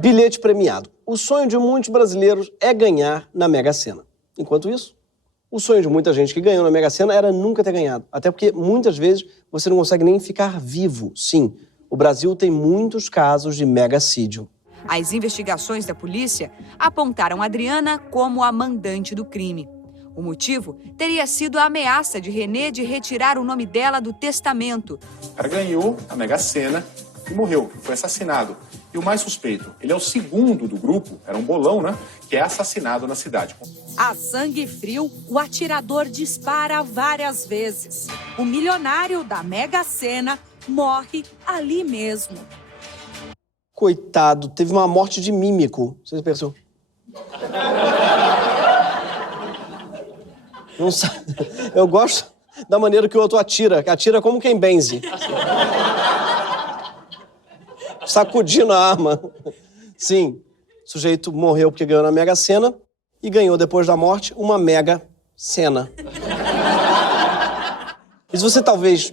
Bilhete premiado. O sonho de muitos brasileiros é ganhar na Mega Sena. Enquanto isso, o sonho de muita gente que ganhou na Mega Sena era nunca ter ganhado. Até porque, muitas vezes, você não consegue nem ficar vivo. Sim, o Brasil tem muitos casos de megacídio. As investigações da polícia apontaram Adriana como a mandante do crime. O motivo teria sido a ameaça de Renê de retirar o nome dela do testamento. Ela ganhou a Mega Sena e morreu, foi assassinado. E o mais suspeito, ele é o segundo do grupo, era um bolão, né, que é assassinado na cidade. A sangue frio, o atirador dispara várias vezes. O milionário da Mega Sena morre ali mesmo. Coitado, teve uma morte de mímico. Vocês pensam? Não sabe. Eu gosto da maneira que o outro atira. Atira como quem benze. Sacudindo a arma. Sim, o sujeito morreu porque ganhou na Mega Sena e ganhou, depois da morte, uma Mega Sena. E se você talvez,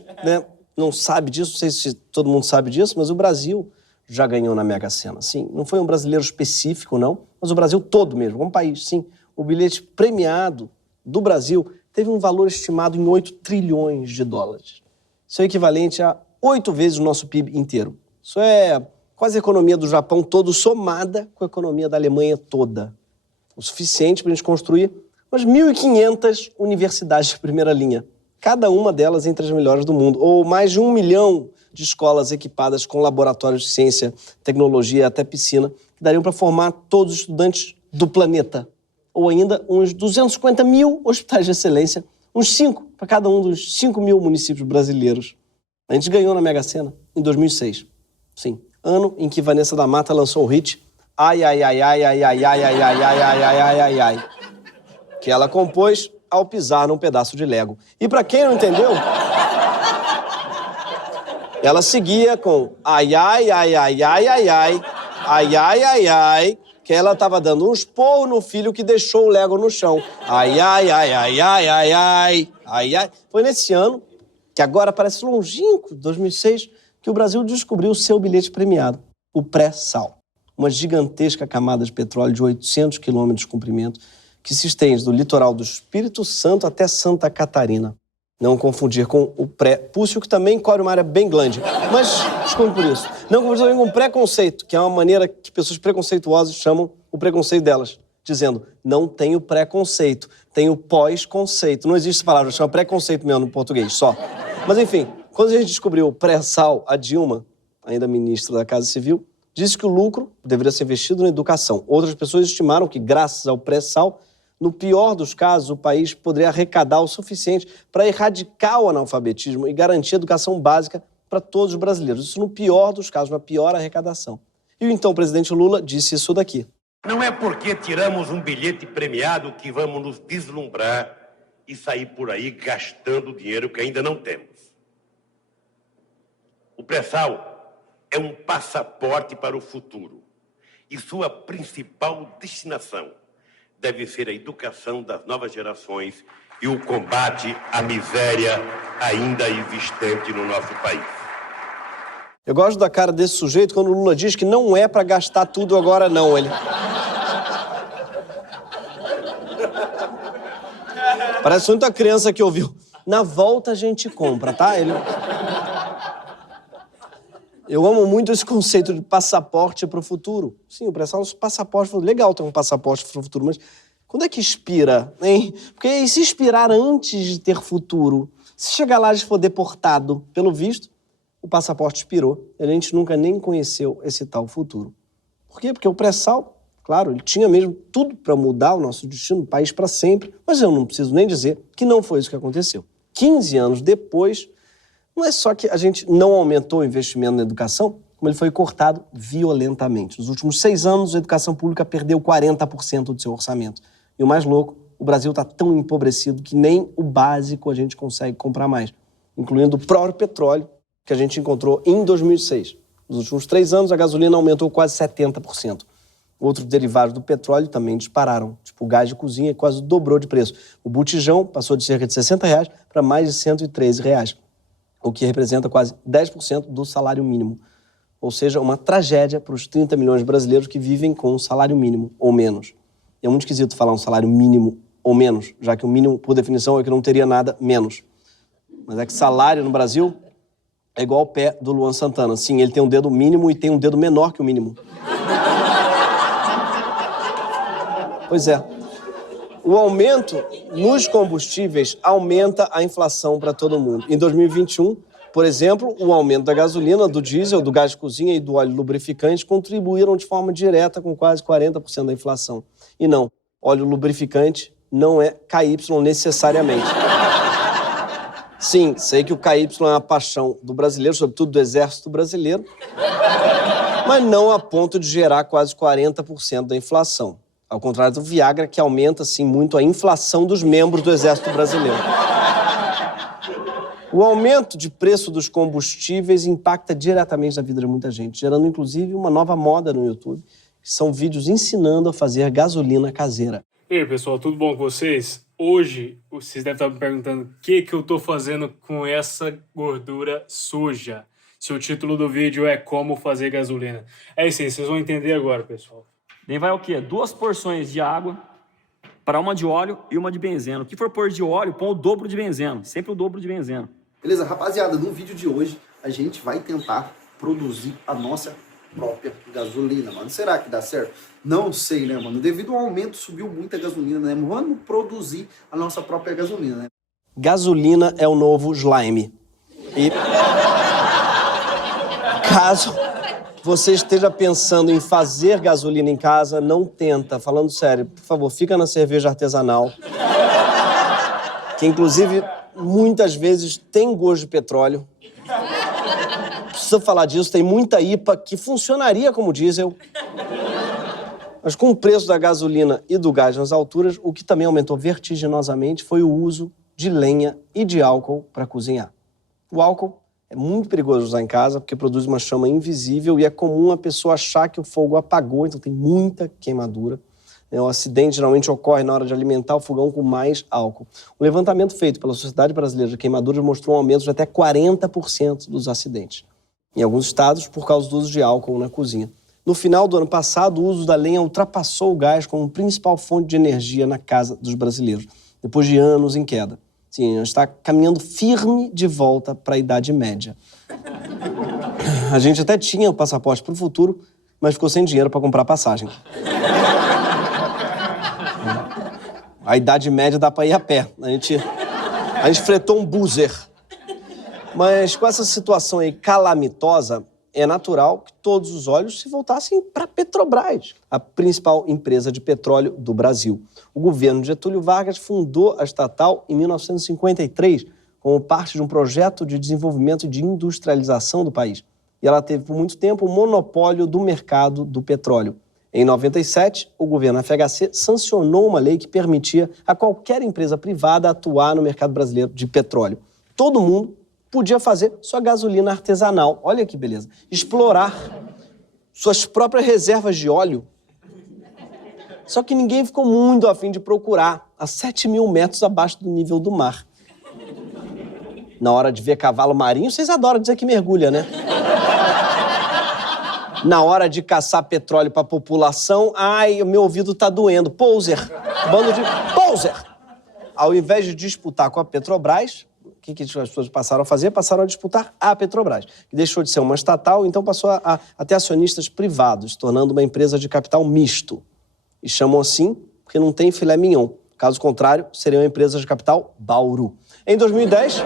não sabe disso, não sei se todo mundo sabe disso, mas o Brasil já ganhou na Mega Sena. Sim, não foi um brasileiro específico, não, mas o Brasil todo mesmo, como país, sim. O bilhete premiado do Brasil teve um valor estimado em 8 trilhões de dólares. Isso é equivalente a 8 vezes o nosso PIB inteiro. Isso é quase a economia do Japão todo, somada com a economia da Alemanha toda. O suficiente para a gente construir umas 1.500 universidades de primeira linha. Cada uma delas entre as melhores do mundo. Ou mais de 1 milhão de escolas equipadas com laboratórios de ciência, tecnologia e até piscina, que dariam para formar todos os estudantes do planeta. Ou ainda uns 250 mil hospitais de excelência, uns 5 para cada um dos 5 mil municípios brasileiros. A gente ganhou na Mega Sena em 2006. Sim, ano em que Vanessa da Mata lançou o hit Ai, ai, ai, ai, ai, ai, ai, ai, ai, ai, ai, ai, ai, ai, ai, que ela compôs ao pisar num pedaço de Lego. E pra quem não entendeu, ela seguia com ai, ai, ai, ai, ai, ai, ai, ai, ai, ai, ai, que ela tava dando um esporro no filho que deixou o Lego no chão. Ai, ai, ai, ai, ai, ai, ai, ai, ai. Foi nesse ano, que agora parece longínquo, 2006, que o Brasil descobriu o seu bilhete premiado, o pré-sal. Uma gigantesca camada de petróleo de 800 quilômetros de comprimento que se estende do litoral do Espírito Santo até Santa Catarina. Não confundir com o pré-púcio, que também cobre uma área bem grande. Mas, desculpe por isso. Não confundir também com o preconceito, que é uma maneira que pessoas preconceituosas chamam o preconceito delas, dizendo, não tem o preconceito, tem o pós-conceito. Não existe essa palavra, chama preconceito mesmo no português, só. Mas, enfim, quando a gente descobriu o pré-sal, a Dilma, ainda ministra da Casa Civil, disse que o lucro deveria ser investido na educação. Outras pessoas estimaram que, graças ao pré-sal, no pior dos casos, o país poderia arrecadar o suficiente para erradicar o analfabetismo e garantir a educação básica para todos os brasileiros. Isso no pior dos casos, na pior arrecadação. E o então presidente Lula disse isso daqui. Não é porque tiramos um bilhete premiado que vamos nos deslumbrar e sair por aí gastando dinheiro que ainda não temos. O pré-sal é um passaporte para o futuro e sua principal destinação deve ser a educação das novas gerações e o combate à miséria ainda existente no nosso país. Eu gosto da cara desse sujeito quando o Lula diz que não é para gastar tudo agora, não. Ele parece muita criança que ouviu. Na volta a gente compra, tá? Eu amo muito esse conceito de passaporte para o futuro. Sim, o pré-sal é um passaporte. Legal ter um passaporte para o futuro, mas quando é que expira, hein? Porque e se expirar antes de ter futuro? Se chegar lá e for deportado, pelo visto, o passaporte expirou. E a gente nunca nem conheceu esse tal futuro. Por quê? Porque o pré-sal, claro, ele tinha mesmo tudo para mudar o nosso destino, o país para sempre, mas eu não preciso nem dizer que não foi isso que aconteceu. 15 anos depois, não é só que a gente não aumentou o investimento na educação, como ele foi cortado violentamente. Nos últimos 6 anos, a educação pública perdeu 40% do seu orçamento. E o mais louco, o Brasil está tão empobrecido que nem o básico a gente consegue comprar mais, incluindo o próprio petróleo que a gente encontrou em 2006. Nos últimos 3 anos, a gasolina aumentou quase 70%. Outros derivados do petróleo também dispararam. Tipo, o gás de cozinha quase dobrou de preço. O botijão passou de cerca de R$60 para mais de R$113. O que representa quase 10% do salário mínimo. ou seja, uma tragédia para os 30 milhões de brasileiros que vivem com um salário mínimo ou menos. É muito esquisito falar um salário mínimo ou menos, já que o mínimo, por definição, é que não teria nada menos. Mas é que salário no Brasil é igual ao pé do Luan Santana. Sim, ele tem um dedo mínimo e tem um dedo menor que o mínimo. Pois é. O aumento nos combustíveis aumenta a inflação para todo mundo. Em 2021, por exemplo, o aumento da gasolina, do diesel, do gás de cozinha e do óleo lubrificante contribuíram de forma direta com quase 40% da inflação. E não, óleo lubrificante não é KY necessariamente. Sim, sei que o KY é uma paixão do brasileiro, sobretudo do exército brasileiro, mas não a ponto de gerar quase 40% da inflação. Ao contrário do Viagra, que aumenta, sim, muito a inflação dos membros do exército brasileiro. O aumento de preço dos combustíveis impacta diretamente na vida de muita gente, gerando, inclusive, uma nova moda no YouTube, que são vídeos ensinando a fazer gasolina caseira. E aí, pessoal, tudo bom com vocês? Hoje, vocês devem estar me perguntando o que eu tô fazendo com essa gordura suja. Se o título do vídeo é Como Fazer Gasolina. É isso aí, vocês vão entender agora, pessoal. Daí vai o quê? 2 porções de água para uma de óleo e uma de benzeno. O que for pôr de óleo, põe o dobro de benzeno. Sempre o dobro de benzeno. Beleza, rapaziada, no vídeo de hoje a gente vai tentar produzir a nossa própria gasolina, mano. Será que dá certo? Não sei, né, mano? Devido ao aumento, subiu muita gasolina, né? Vamos produzir a nossa própria gasolina, né? Gasolina é o novo slime. E caso você esteja pensando em fazer gasolina em casa, não tenta. Falando sério, por favor, fica na cerveja artesanal. Que, inclusive, muitas vezes tem gosto de petróleo. Precisa falar disso, tem muita IPA que funcionaria como diesel. Mas com o preço da gasolina e do gás nas alturas, o que também aumentou vertiginosamente foi o uso de lenha e de álcool para cozinhar. O álcool é muito perigoso usar em casa porque produz uma chama invisível e é comum a pessoa achar que o fogo apagou, então tem muita queimadura. O acidente geralmente ocorre na hora de alimentar o fogão com mais álcool. Um levantamento feito pela Sociedade Brasileira de Queimaduras mostrou um aumento de até 40% dos acidentes. Em alguns estados, por causa do uso de álcool na cozinha. No final do ano passado, o uso da lenha ultrapassou o gás como principal fonte de energia na casa dos brasileiros, depois de anos em queda. Sim, a gente está caminhando firme de volta para a Idade Média. A gente até tinha o passaporte para o futuro, mas ficou sem dinheiro para comprar passagem. A Idade Média dá para ir a pé. A gente fretou um buzzer. Mas com essa situação aí calamitosa, é natural que todos os olhos se voltassem para a Petrobras, a principal empresa de petróleo do Brasil. O governo de Getúlio Vargas fundou a estatal em 1953 como parte de um projeto de desenvolvimento e de industrialização do país. E ela teve por muito tempo o monopólio do mercado do petróleo. Em 97, o governo FHC sancionou uma lei que permitia a qualquer empresa privada atuar no mercado brasileiro de petróleo. Todo mundo podia fazer sua gasolina artesanal. Olha que beleza. Explorar suas próprias reservas de óleo. Só que ninguém ficou muito a fim de procurar a 7.000 metros abaixo do nível do mar. Na hora de ver cavalo marinho, vocês adoram dizer que mergulha, né? Na hora de caçar petróleo para a população, ai, o meu ouvido tá doendo. Poser. Bando de poser. Ao invés de disputar com a Petrobras, o que as pessoas passaram a fazer? Passaram a disputar a Petrobras, que deixou de ser uma estatal, então passou a ter acionistas privados, tornando uma empresa de capital misto. E chamam assim porque não tem filé mignon. Caso contrário, seria uma empresa de capital Bauru. Em 2010,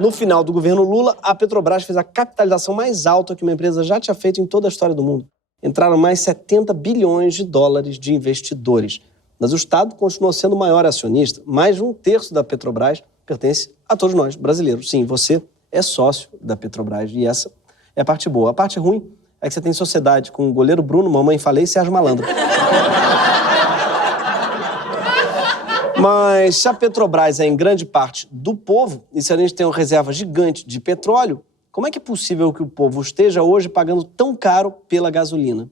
no final do governo Lula, a Petrobras fez a capitalização mais alta que uma empresa já tinha feito em toda a história do mundo. Entraram mais 70 bilhões de dólares de investidores. Mas o Estado continuou sendo o maior acionista. Mais de 1/3 da Petrobras pertence a todos nós, brasileiros. Sim, você é sócio da Petrobras e essa é a parte boa. A parte ruim é que você tem sociedade com o goleiro Bruno, Mamãe Falei e Sérgio Malandro. Mas se a Petrobras é em grande parte do povo, e se a gente tem uma reserva gigante de petróleo, como é que é possível que o povo esteja hoje pagando tão caro pela gasolina?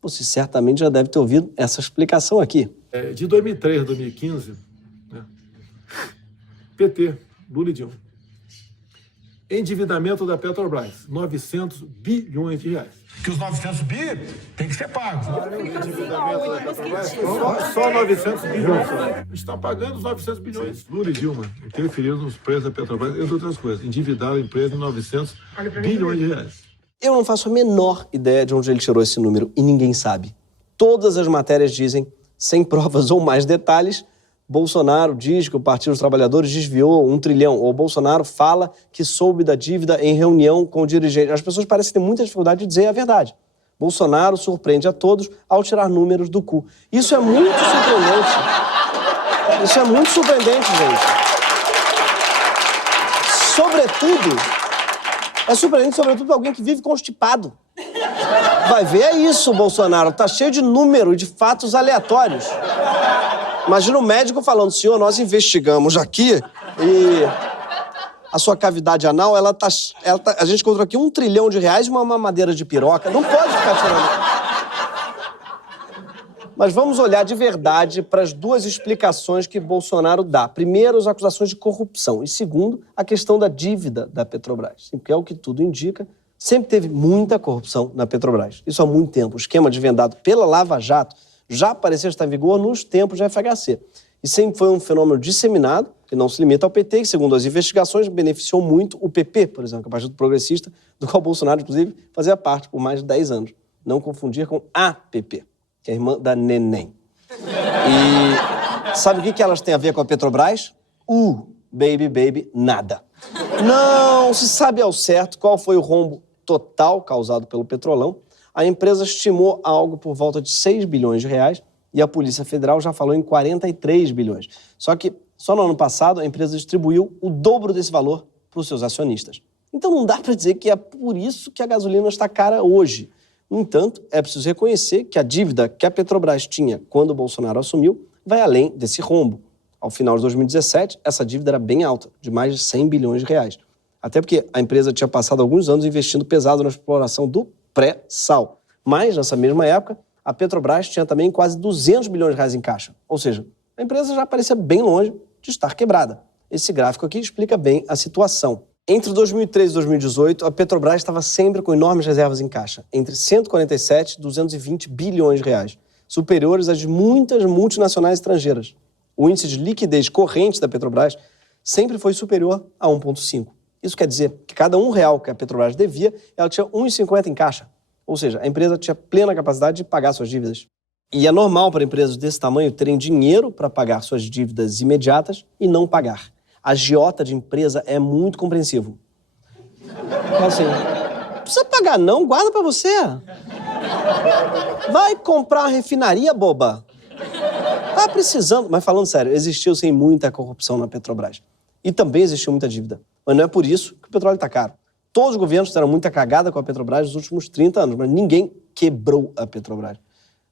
Você certamente já deve ter ouvido essa explicação aqui. De 2003 a 2015, né, PT, Lula e Dilma, Endividamento da Petrobras, 900 bilhões de reais. Que os 900 bi tem que ser pagos. Endividamento da Petrobras, só 900 bilhões. Só. A gente está pagando os 900 bilhões. Lula e Dilma interferiram nos preços da Petrobras, entre outras coisas. Endividaram a empresa em 900 bilhões de reais. Eu não faço a menor ideia de onde ele tirou esse número e ninguém sabe. Todas as matérias dizem, sem provas ou mais detalhes, Bolsonaro diz que o Partido dos Trabalhadores desviou 1 trilhão, ou Bolsonaro fala que soube da dívida em reunião com o dirigente. As pessoas parecem ter muita dificuldade de dizer a verdade. Bolsonaro surpreende a todos ao tirar números do cu. Isso é muito surpreendente. Isso é muito surpreendente, gente. É surpreendente, sobretudo, para alguém que vive constipado. Vai ver, é isso, Bolsonaro. Tá cheio de número e de fatos aleatórios. Imagina o médico falando, senhor, nós investigamos aqui e a sua cavidade anal, a gente encontrou aqui 1 trilhão de reais e uma mamadeira de piroca. Não pode ficar tirando. Mas vamos olhar de verdade para as duas explicações que Bolsonaro dá. Primeiro, as acusações de corrupção. E segundo, a questão da dívida da Petrobras. Porque é o que tudo indica, sempre teve muita corrupção na Petrobras. Isso há muito tempo. O esquema desvendado pela Lava Jato já parecia estar em vigor nos tempos da FHC. E sempre foi um fenômeno disseminado, que não se limita ao PT, que, segundo as investigações, beneficiou muito o PP, por exemplo, que é o Partido Progressista, do qual Bolsonaro, inclusive, fazia parte por mais de 10 anos. Não confundir com a PP, que é a irmã da Neném. E sabe o que elas têm a ver com a Petrobras? Baby, nada. Não se sabe ao certo qual foi o rombo total causado pelo Petrolão. A empresa estimou algo por volta de 6 bilhões de reais e a Polícia Federal já falou em 43 bilhões. Só que, só no ano passado, a empresa distribuiu o dobro desse valor para os seus acionistas. Então não dá para dizer que é por isso que a gasolina está cara hoje. No entanto, é preciso reconhecer que a dívida que a Petrobras tinha quando o Bolsonaro assumiu vai além desse rombo. Ao final de 2017, essa dívida era bem alta, de mais de 100 bilhões de reais. Até porque a empresa tinha passado alguns anos investindo pesado na exploração do pré-sal. Mas, nessa mesma época, a Petrobras tinha também quase 200 bilhões de reais em caixa. Ou seja, a empresa já parecia bem longe de estar quebrada. Esse gráfico aqui explica bem a situação. Entre 2013 e 2018, a Petrobras estava sempre com enormes reservas em caixa, entre 147 e 220 bilhões de reais, superiores às de muitas multinacionais estrangeiras. O índice de liquidez corrente da Petrobras sempre foi superior a 1,5. Isso quer dizer que cada R$1 que a Petrobras devia, ela tinha 1,50 em caixa. Ou seja, a empresa tinha plena capacidade de pagar suas dívidas. E é normal para empresas desse tamanho terem dinheiro para pagar suas dívidas imediatas e não pagar. A agiota de empresa é muito compreensivo. Então, assim, não precisa pagar não, guarda para você. Vai comprar uma refinaria, boba. Tá precisando. Mas falando sério, existiu sim muita corrupção na Petrobras. E também existiu muita dívida. Mas não é por isso que o petróleo está caro. Todos os governos fizeram muita cagada com a Petrobras nos últimos 30 anos, mas ninguém quebrou a Petrobras.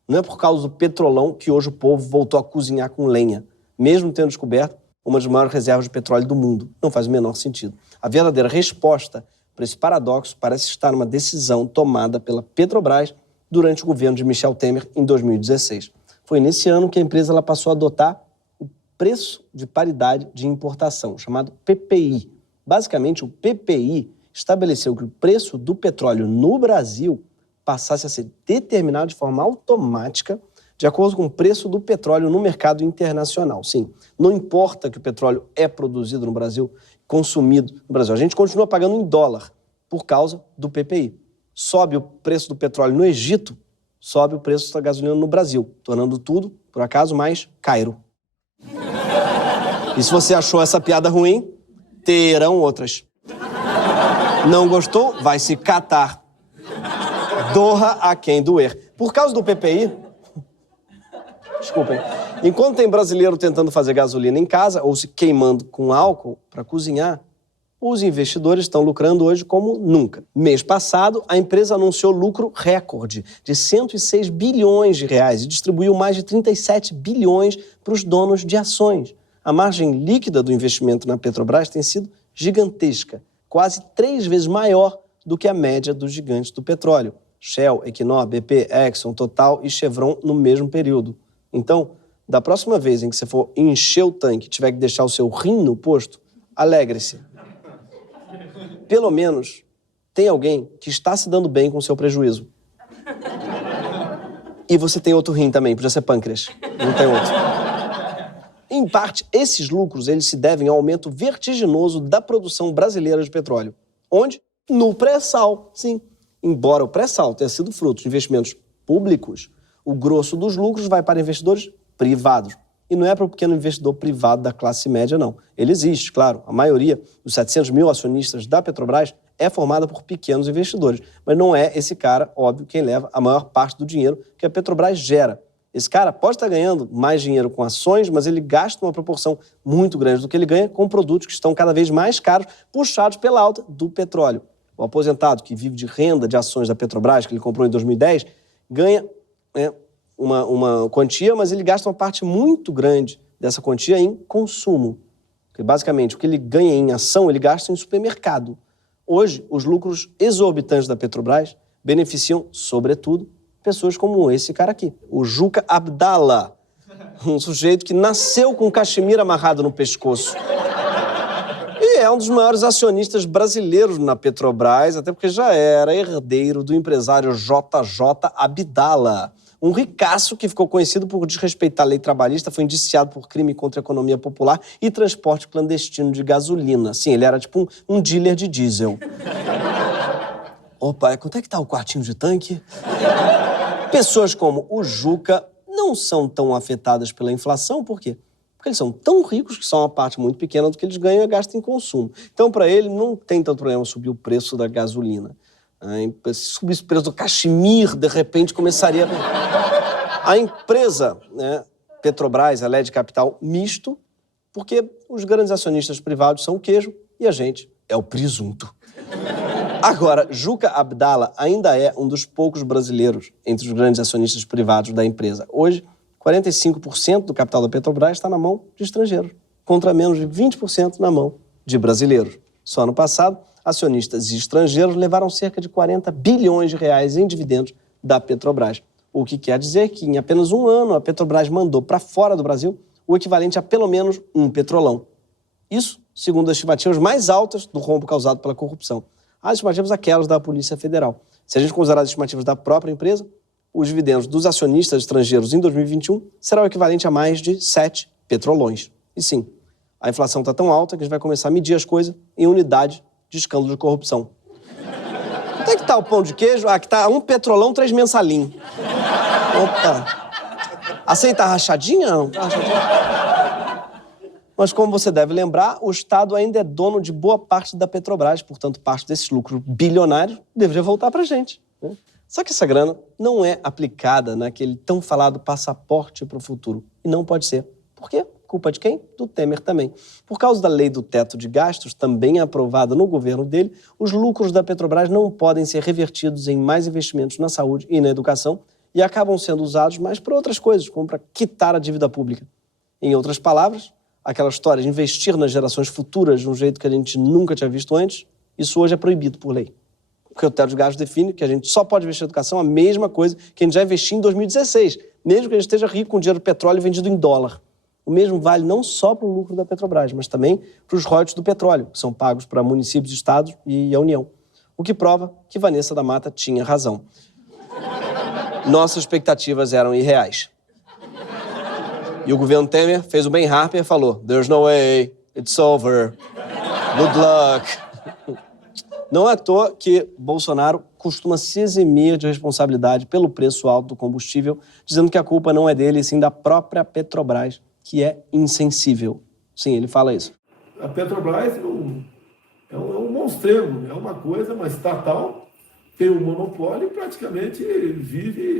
Não é por causa do petrolão que hoje o povo voltou a cozinhar com lenha, mesmo tendo descoberto uma das maiores reservas de petróleo do mundo. Não faz o menor sentido. A verdadeira resposta para esse paradoxo parece estar numa decisão tomada pela Petrobras durante o governo de Michel Temer em 2016. Foi nesse ano que a empresa ela passou a adotar o preço de paridade de importação, chamado PPI. Basicamente, o PPI estabeleceu que o preço do petróleo no Brasil passasse a ser determinado de forma automática de acordo com o preço do petróleo no mercado internacional. Sim, não importa que o petróleo é produzido no Brasil, consumido no Brasil. A gente continua pagando em dólar por causa do PPI. Sobe o preço do petróleo no Egito, sobe o preço da gasolina no Brasil, tornando tudo, por acaso, mais caro. E se você achou essa piada ruim, terão outras. Não gostou? Vai se catar. Doa a quem doer. Por causa do PPI... Desculpem. Enquanto tem brasileiro tentando fazer gasolina em casa ou se queimando com álcool para cozinhar, os investidores estão lucrando hoje como nunca. Mês passado, a empresa anunciou lucro recorde de 106 bilhões de reais e distribuiu mais de 37 bilhões para os donos de ações. A margem líquida do investimento na Petrobras tem sido gigantesca, quase 3 vezes maior do que a média dos gigantes do petróleo. Shell, Equinor, BP, Exxon, Total e Chevron no mesmo período. Então, da próxima vez em que você for encher o tanque e tiver que deixar o seu rim no posto, alegre-se. pelo menos, tem alguém que está se dando bem com o seu prejuízo. E você tem outro rim também, podia ser pâncreas. Não tem outro. Em parte, esses lucros eles se devem ao aumento vertiginoso da produção brasileira de petróleo. Onde? No pré-sal, sim. Embora o pré-sal tenha sido fruto de investimentos públicos, o grosso dos lucros vai para investidores privados. E não é para o pequeno investidor privado da classe média, não. Ele existe, claro. A maioria dos 700 mil acionistas da Petrobras é formada por pequenos investidores. Mas não é esse cara, óbvio, quem leva a maior parte do dinheiro que a Petrobras gera. Esse cara pode estar ganhando mais dinheiro com ações, mas ele gasta uma proporção muito grande do que ele ganha com produtos que estão cada vez mais caros, puxados pela alta do petróleo. O aposentado que vive de renda de ações da Petrobras, que ele comprou em 2010, ganha uma quantia, mas ele gasta uma parte muito grande dessa quantia em consumo. Porque, basicamente, o que ele ganha em ação, ele gasta em supermercado. Hoje, os lucros exorbitantes da Petrobras beneficiam, sobretudo, pessoas como esse cara aqui, o Juca Abdallah, um sujeito que nasceu com o cachemir amarrado no pescoço. E é um dos maiores acionistas brasileiros na Petrobras, até porque já era herdeiro do empresário JJ Abdallah, um ricaço que ficou conhecido por desrespeitar a lei trabalhista, foi indiciado por crime contra a economia popular e transporte clandestino de gasolina. Sim, ele era tipo um dealer de diesel. Opa, quanto é que tá o quartinho de tanque? Pessoas como o Juca não são tão afetadas pela inflação, por quê? Porque eles são tão ricos que só uma parte muito pequena do que eles ganham é gasto em consumo. Então, para ele, não tem tanto problema subir o preço da gasolina. Se subisse o preço do cachemir, de repente começaria... A empresa, né, Petrobras, ela é de capital misto, porque os grandes acionistas privados são o queijo e a gente é o presunto. Agora, Juca Abdallah ainda é um dos poucos brasileiros entre os grandes acionistas privados da empresa. Hoje, 45% do capital da Petrobras está na mão de estrangeiros, contra menos de 20% na mão de brasileiros. Só no passado, acionistas estrangeiros levaram cerca de 40 bilhões de reais em dividendos da Petrobras. O que quer dizer que, em apenas um ano, a Petrobras mandou para fora do Brasil o equivalente a pelo menos um petrolão. Isso, segundo as estimativas mais altas do rombo causado pela corrupção. As estimativas aquelas da Polícia Federal. Se a gente considerar as estimativas da própria empresa, os dividendos dos acionistas estrangeiros em 2021 será o equivalente a mais de 7 petrolões. E sim, a inflação está tão alta que a gente vai começar a medir as coisas em unidade de escândalo de corrupção. Quanto é que tá o pão de queijo? Aqui tá 1 petrolão, 3 mensalim. Opa! Aceita a rachadinha? Não, tá rachadinha. Mas como você deve lembrar, o Estado ainda é dono de boa parte da Petrobras, portanto, parte desses lucros bilionários deveria voltar pra gente, né? Só que essa grana não é aplicada naquele tão falado passaporte para o futuro. E não pode ser. Por quê? Culpa de quem? Do Temer também. Por causa da lei do teto de gastos, também aprovada no governo dele, os lucros da Petrobras não podem ser revertidos em mais investimentos na saúde e na educação e acabam sendo usados mais para outras coisas, como para quitar a dívida pública. Em outras palavras, aquela história de investir nas gerações futuras de um jeito que a gente nunca tinha visto antes, isso hoje é proibido por lei. Porque o teto de gastos define que a gente só pode investir em educação a mesma coisa que a gente já investiu em 2016, mesmo que a gente esteja rico com dinheiro do petróleo vendido em dólar. O mesmo vale não só para o lucro da Petrobras, mas também para os royalties do petróleo, que são pagos para municípios, estados e a União. O que prova que Vanessa da Mata tinha razão. Nossas expectativas eram irreais. E o governo Temer fez o Ben Harper e falou: "There's no way, it's over, good luck." Não é à toa que Bolsonaro costuma se eximir de responsabilidade pelo preço alto do combustível, dizendo que a culpa não é dele, e sim da própria Petrobras, que é insensível. Sim, ele fala isso. A Petrobras é um monstrengo, é uma coisa, uma estatal, tem um monopólio e praticamente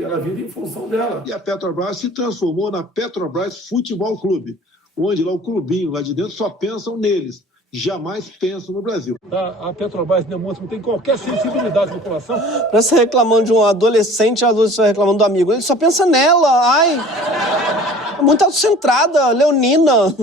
ela vive em função dela. E a Petrobras se transformou na Petrobras Futebol Clube, onde lá o clubinho lá de dentro só pensam neles, jamais pensam no Brasil. A Petrobras demonstra que não tem qualquer sensibilidade da população. Parece você reclamando de um adolescente, reclamando do amigo. Ele só pensa nela, ai. É muito autocentrada, leonina.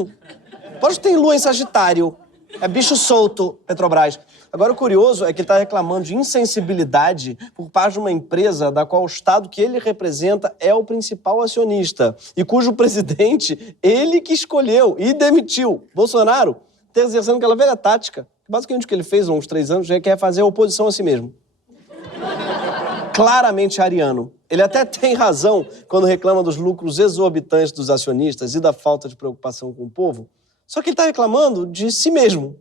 Pode ter lua em Sagitário. É bicho solto, Petrobras. Agora, o curioso é que ele está reclamando de insensibilidade por parte de uma empresa da qual o Estado que ele representa é o principal acionista e cujo presidente ele que escolheu e demitiu. Bolsonaro está exercendo aquela velha tática Basicamente o que ele fez há uns 3 anos já quer fazer a oposição a si mesmo. Claramente ariano. Ele até tem razão quando reclama dos lucros exorbitantes dos acionistas e da falta de preocupação com o povo. Só que ele está reclamando de si mesmo.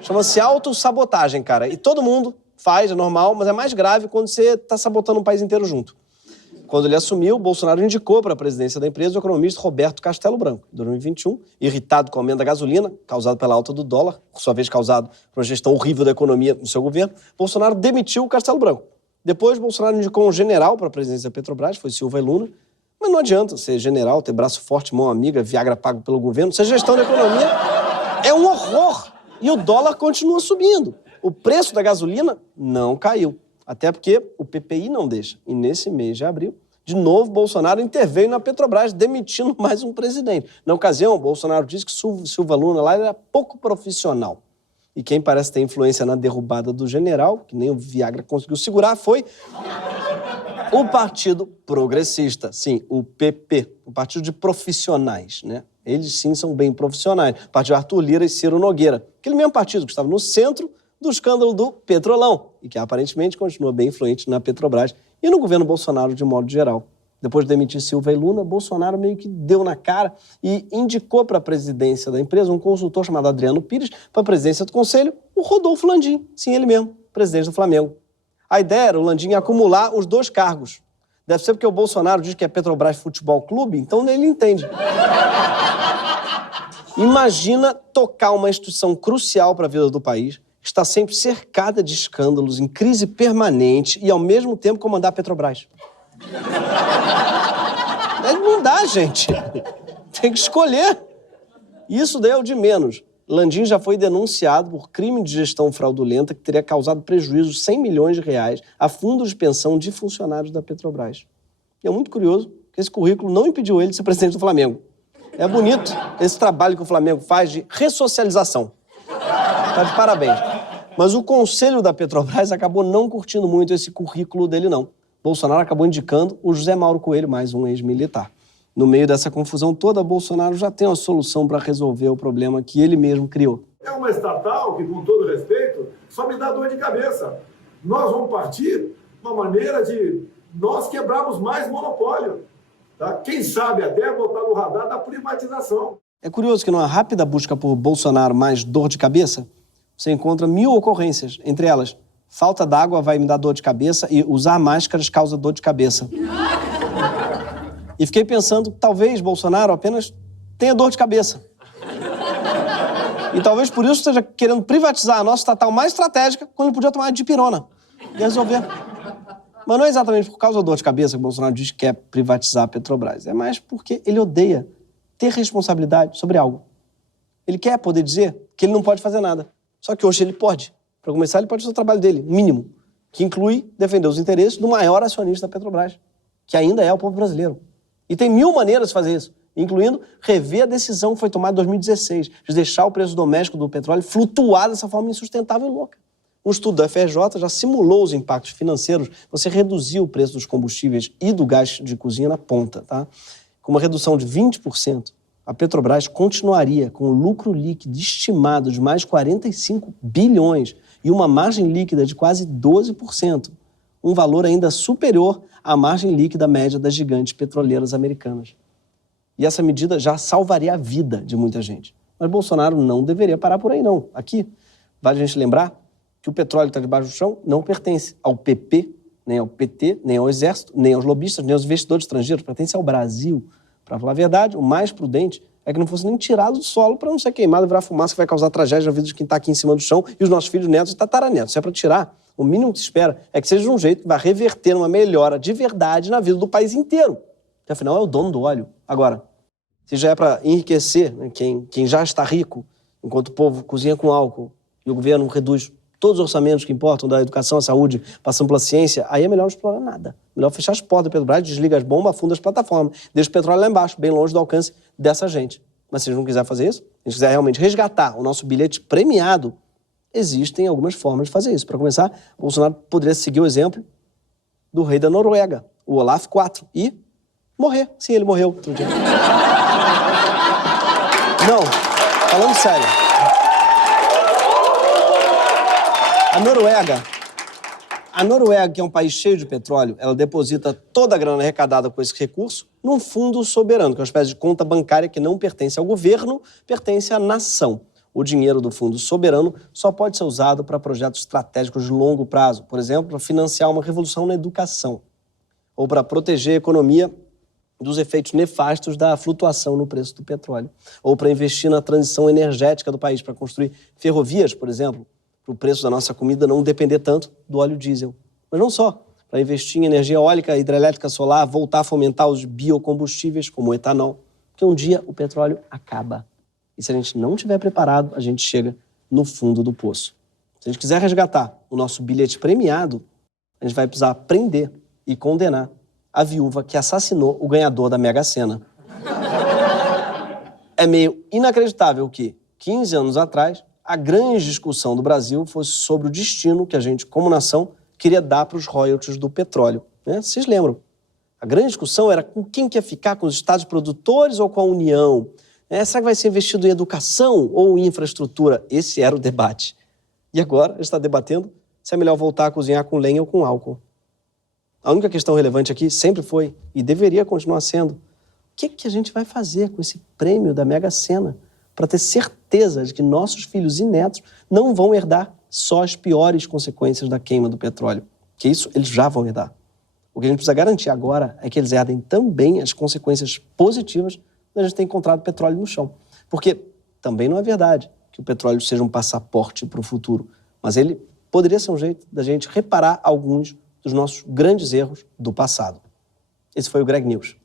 Chama-se autossabotagem, cara. E todo mundo faz, é normal, mas é mais grave quando você está sabotando um país inteiro junto. Quando ele assumiu, Bolsonaro indicou para a presidência da empresa o economista Roberto Castelo Branco. Em 2021, irritado com o aumento da gasolina, causado pela alta do dólar, por sua vez causado por uma gestão horrível da economia no seu governo, Bolsonaro demitiu o Castelo Branco. Depois, Bolsonaro indicou um general para a presidência da Petrobras, foi Silva Luna. Mas não adianta ser general, ter braço forte, mão amiga, Viagra pago pelo governo. Essa gestão da economia é um horror. E o dólar continua subindo. O preço da gasolina não caiu. Até porque o PPI não deixa. E nesse mês de abril, de novo, Bolsonaro interveio na Petrobras, demitindo mais um presidente. Na ocasião, Bolsonaro disse que Silva Luna lá era pouco profissional. E quem parece ter influência na derrubada do general, que nem o Viagra conseguiu segurar, foi o Partido Progressista. Sim, o PP, o Partido de Profissionais, né? Eles sim são bem profissionais. O Partido Arthur Lira e Ciro Nogueira. Aquele mesmo partido que estava no centro do escândalo do Petrolão e que aparentemente continua bem influente na Petrobras e no governo Bolsonaro de modo geral. Depois de demitir Silva e Luna, Bolsonaro meio que deu na cara e indicou para a presidência da empresa um consultor chamado Adriano Pires, para a presidência do conselho, o Rodolfo Landim. Sim, ele mesmo, presidente do Flamengo. A ideia era o Landim acumular os 2 cargos. Deve ser porque o Bolsonaro diz que é Petrobras Futebol Clube, então ele entende. Imagina tocar uma instituição crucial para a vida do país, que está sempre cercada de escândalos, em crise permanente e, ao mesmo tempo, comandar a Petrobras. Não dá, gente. Tem que escolher. Isso daí é o de menos. Landim já foi denunciado por crime de gestão fraudulenta que teria causado prejuízo de 100 milhões de reais a fundos de pensão de funcionários da Petrobras. E é muito curioso que esse currículo não impediu ele de ser presidente do Flamengo. É bonito esse trabalho que o Flamengo faz de ressocialização. Tá de parabéns. Mas o conselho da Petrobras acabou não curtindo muito esse currículo dele, não. Bolsonaro acabou indicando o José Mauro Coelho, mais um ex-militar. No meio dessa confusão toda, Bolsonaro já tem uma solução para resolver o problema que ele mesmo criou. É uma estatal que, com todo respeito, só me dá dor de cabeça. Nós vamos partir uma maneira de nós quebrarmos mais monopólio. Tá? Quem sabe até botar no radar da privatização. É curioso que numa rápida busca por Bolsonaro mais dor de cabeça, você encontra 1000 ocorrências, entre elas, falta d'água vai me dar dor de cabeça e usar máscaras causa dor de cabeça. E fiquei pensando que talvez Bolsonaro apenas tenha dor de cabeça. E talvez por isso esteja querendo privatizar a nossa estatal mais estratégica quando ele podia tomar dipirona e resolver. Mas não é exatamente por causa da dor de cabeça que Bolsonaro diz que quer privatizar a Petrobras. É mais porque ele odeia ter responsabilidade sobre algo. Ele quer poder dizer que ele não pode fazer nada. Só que hoje ele pode. Para começar, ele pode fazer o trabalho dele, mínimo, que inclui defender os interesses do maior acionista da Petrobras, que ainda é o povo brasileiro. E tem 1000 maneiras de fazer isso, incluindo rever a decisão que foi tomada em 2016, de deixar o preço doméstico do petróleo flutuar dessa forma insustentável e louca. Um estudo da FRJ já simulou os impactos financeiros, você reduzir o preço dos combustíveis e do gás de cozinha na ponta, tá? Com uma redução de 20%, a Petrobras continuaria com um lucro líquido estimado de mais 45 bilhões e uma margem líquida de quase 12%, um valor ainda superior à margem líquida média das gigantes petroleiras americanas. E essa medida já salvaria a vida de muita gente. Mas Bolsonaro não deveria parar por aí, não. Aqui, vale a gente lembrar que o petróleo que está debaixo do chão não pertence ao PP, nem ao PT, nem ao Exército, nem aos lobistas, nem aos investidores estrangeiros, pertence ao Brasil. Para falar a verdade, o mais prudente é que não fosse nem tirado do solo para não ser queimado e virar fumaça que vai causar tragédia na vida de quem está aqui em cima do chão e os nossos filhos, netos e tataranetos. Se é para tirar, o mínimo que se espera é que seja de um jeito que vai reverter uma melhora de verdade na vida do país inteiro. Que afinal é o dono do óleo. Agora, se já é para enriquecer, né, quem já está rico, enquanto o povo cozinha com álcool e o governo reduz todos os orçamentos que importam, da educação à saúde, passando pela ciência, aí é melhor não explorar nada. Melhor fechar as portas do Petrobras, desliga as bombas, afunda as plataformas, deixa o petróleo lá embaixo, bem longe do alcance dessa gente. Mas se a gente não quiser fazer isso, se a gente quiser realmente resgatar o nosso bilhete premiado, existem algumas formas de fazer isso. Para começar, Bolsonaro poderia seguir o exemplo do rei da Noruega, o Olaf IV, e morrer. Sim, ele morreu outro dia. Não, falando sério. A Noruega, que é um país cheio de petróleo, ela deposita toda a grana arrecadada com esse recurso num fundo soberano, que é uma espécie de conta bancária que não pertence ao governo, pertence à nação. O dinheiro do fundo soberano só pode ser usado para projetos estratégicos de longo prazo, por exemplo, para financiar uma revolução na educação, ou para proteger a economia dos efeitos nefastos da flutuação no preço do petróleo, ou para investir na transição energética do país, para construir ferrovias, por exemplo, para o preço da nossa comida não depender tanto do óleo diesel. Mas não só, para investir em energia eólica, hidrelétrica, solar, voltar a fomentar os biocombustíveis, como o etanol, porque um dia o petróleo acaba. E se a gente não estiver preparado, a gente chega no fundo do poço. Se a gente quiser resgatar o nosso bilhete premiado, a gente vai precisar prender e condenar a viúva que assassinou o ganhador da Mega Sena. É meio inacreditável que, 15 anos atrás, a grande discussão do Brasil fosse sobre o destino que a gente, como nação, queria dar para os royalties do petróleo. Né? Vocês lembram? A grande discussão era com quem que ia ficar, com os estados produtores ou com a União? Será que vai ser investido em educação ou em infraestrutura? Esse era o debate. E agora a gente está debatendo se é melhor voltar a cozinhar com lenha ou com álcool. A única questão relevante aqui sempre foi, e deveria continuar sendo, o que a gente vai fazer com esse prêmio da Mega Sena para ter certeza de que nossos filhos e netos não vão herdar só as piores consequências da queima do petróleo? Que isso eles já vão herdar. O que a gente precisa garantir agora é que eles herdem também as consequências positivas de a gente ter encontrado petróleo no chão. Porque também não é verdade que o petróleo seja um passaporte para o futuro, mas ele poderia ser um jeito da gente reparar alguns dos nossos grandes erros do passado. Esse foi o Greg News.